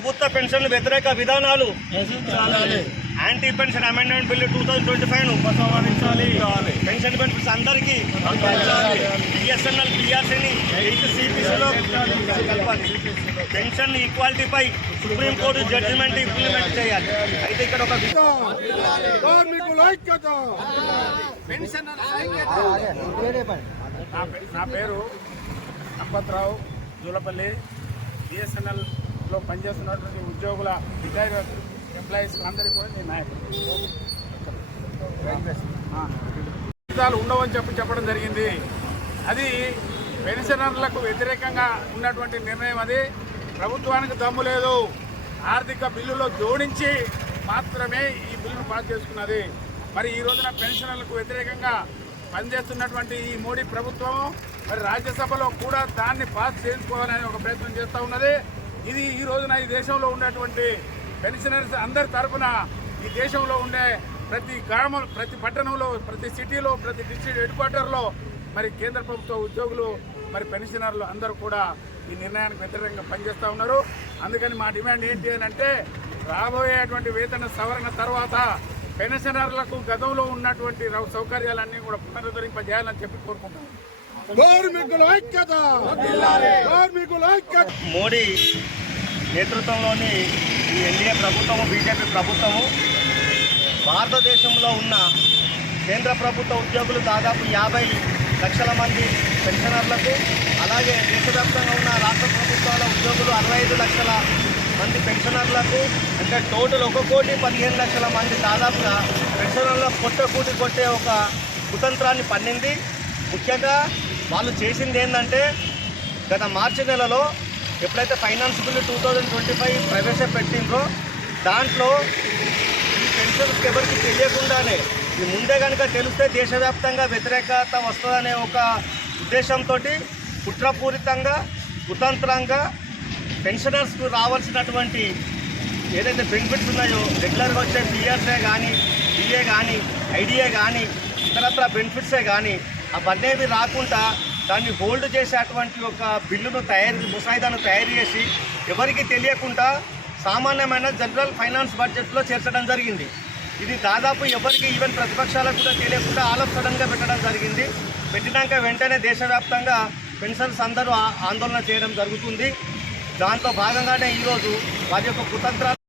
ప్రభుత్వ పెన్షన్ వ్యతిరేక విధానాలు యాంటీ పెన్షన్ అమెండ్మెంట్ బిల్లు 2025 ఉపసంహరించాలి. పెన్షన్ బెనిఫిట్స్ అందరికీ బిఎస్ఎన్ఎల్ పిఆర్సీని 8 CPCలో కలపాలి. పెన్షన్ ఈక్వాలిటీపై సుప్రీంకోర్టు జడ్జిమెంట్ ఇంప్లిమెంట్ చేయాలి. అయితే ఇక్కడ ఒక నా పేరు సంపత్రావు జూలపల్లి. బిఎస్ఎన్ఎల్లో పనిచేస్తున్నటువంటి ఉద్యోగుల రిటైర్డ్ ఎంప్లాయీస్ అందరికీ కూడా నేను నాయకుడు. ఉండవని చెప్పడం జరిగింది. అది పెన్షనర్లకు వ్యతిరేకంగా ఉన్నటువంటి నిర్ణయం. అది ప్రభుత్వానికి దమ్ము లేదు. ఆర్థిక బిల్లులో జోడించి మాత్రమే ఈ బిల్లును పాస్ చేసుకున్నది. మరి ఈ రోజున పెన్షనర్లకు వ్యతిరేకంగా పనిచేస్తున్నటువంటి ఈ మోడీ ప్రభుత్వం మరి రాజ్యసభలో కూడా దాన్ని పాస్ చేసుకోవాలని ఒక ప్రయత్నం చేస్తూ ఉన్నది. ఇది ఈ రోజున ఈ దేశంలో ఉన్నటువంటి పెన్షనర్స్ అందరి తరఫున ఈ దేశంలో ఉండే ప్రతి గ్రామం, ప్రతి పట్టణంలో, ప్రతి సిటీలో, ప్రతి డిస్ట్రిక్ట్ హెడ్ క్వార్టర్లో మరి కేంద్ర ప్రభుత్వ ఉద్యోగులు మరి పెన్షనర్లు అందరూ కూడా ఈ నిర్ణయానికి వ్యతిరేకంగా పనిచేస్తూ ఉన్నారు. అందుకని మా డిమాండ్ ఏంటి అని అంటే రాబోయేటువంటి వేతన సవరణ తర్వాత పెన్షనర్లకు గతంలో ఉన్నటువంటి సౌకర్యాలన్నీ కూడా పునరుద్ధరింపజేయాలని చెప్పి కోరుకుంటున్నాం. మోడీ నేతృత్వంలోని ఈ ఎన్డీఏ ప్రభుత్వము, బీజేపీ ప్రభుత్వము భారతదేశంలో ఉన్న కేంద్ర ప్రభుత్వ ఉద్యోగులు దాదాపు 50 లక్షల మంది పెన్షనర్లకు, అలాగే దేశవ్యాప్తంగా ఉన్న రాష్ట్ర ప్రభుత్వాల ఉద్యోగులు 65 లక్షల మంది పెన్షనర్లకు, అంటే టోటల్ 1,15,00,000 మంది దాదాపుగా పెన్షనర్లకు కొట్టే ఒక కుతంత్రాన్ని పన్నింది. ముఖ్యంగా వాళ్ళు చేసింది ఏంటంటే గత మార్చి నెలలో ఎప్పుడైతే ఫైనాన్స్ బిల్లు 2025 ప్రవేశపెట్టిందో దాంట్లో ఈ పెన్షన్స్ ఎవరికి తెలియకుండానే ఈ ముందే కనుక తెలిస్తే దేశవ్యాప్తంగా వ్యతిరేకత వస్తుందనే ఒక ఉద్దేశంతో కుట్రపూరితంగా కుతంత్రంగా పెన్షనర్స్కు రావాల్సినటువంటి ఏదైతే బెనిఫిట్స్ ఉన్నాయో రెగ్యులర్గా వచ్చే పిఆర్సే కానీ, డిఏ కానీ, ఐడిఏ కానీ, ఇతరత్ర బెనిఫిట్సే కానీ అవన్నీ రాకుండా దాన్ని హోల్డ్ చేసేటువంటి ఒక బిల్లును ముసాయిదాను తయారు చేసి ఎవరికి తెలియకుండా సామాన్యమైన జనరల్ ఫైనాన్స్ బడ్జెట్లో చేర్చడం జరిగింది. ఇది దాదాపు ఎవరికి ఈవెన్ ప్రతిపక్షాలకు కూడా తెలియకుండా ఆల్ ఆఫ్ సడన్గా పెట్టడం జరిగింది. పెట్టినాక వెంటనే దేశవ్యాప్తంగా పెన్షన్స్ అందరూ ఆందోళన చేయడం జరుగుతుంది. దాంతో భాగంగానే ఈరోజు వారి యొక్క కుతంత్రాలు